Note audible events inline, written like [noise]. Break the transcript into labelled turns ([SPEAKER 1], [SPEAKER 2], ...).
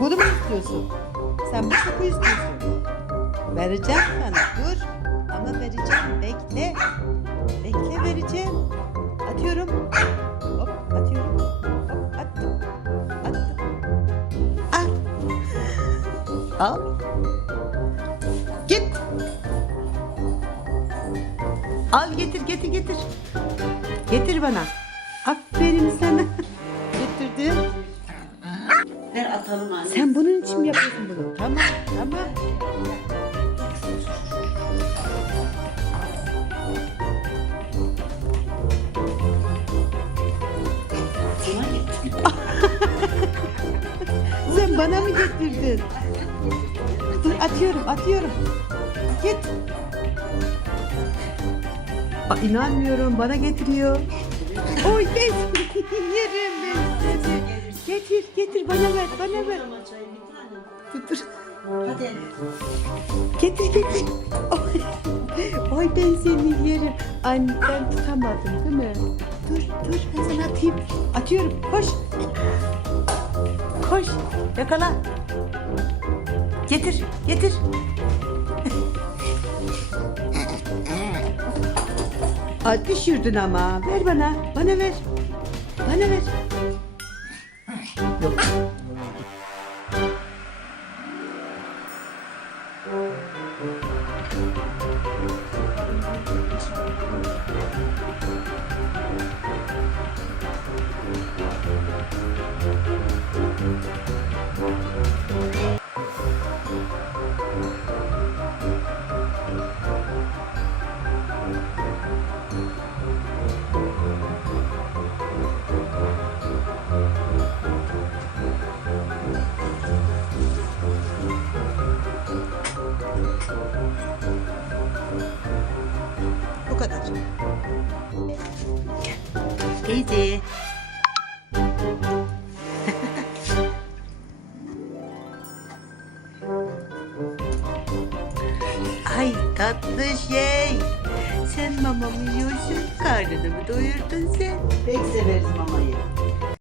[SPEAKER 1] Bunu mu istiyorsun? Sen bu topu istiyorsun. Vereceğim sana. Dur. Ama vereceğim. Bekle. Bekle vereceğim. Atıyorum. Hop atıyorum. Hop attım. Attım. Al. Al. Git. Al getir getir getir. Getir bana. Aferin sana. [laughs]
[SPEAKER 2] Ver atalım anne.
[SPEAKER 1] Sen bunun için mi yapıyorsun bunu? Tamam, tamam. [laughs] Sen bana mı getirdin? Dur atıyorum, atıyorum. Git. Aa, inanmıyorum, bana getiriyor. Oy ben [laughs] yerim ben. Getir, getir bana ver, bana ver. Dur.
[SPEAKER 2] Hadi.
[SPEAKER 1] Getir, getir. Oy ben seni yerim. Anne ben tutamadım değil mi? Dur, dur ben sana atayım. Atıyorum, koş. Koş, yakala. Getir, getir. Aa, düşürdün ama. Ver bana, bana ver. Bana ver. Yok. Bu kadar. Teyze. [laughs] Ay tatlı şey. Sen mamamı yiyorsun, karnını mı doyurdun sen?
[SPEAKER 2] Pek severiz mamayı.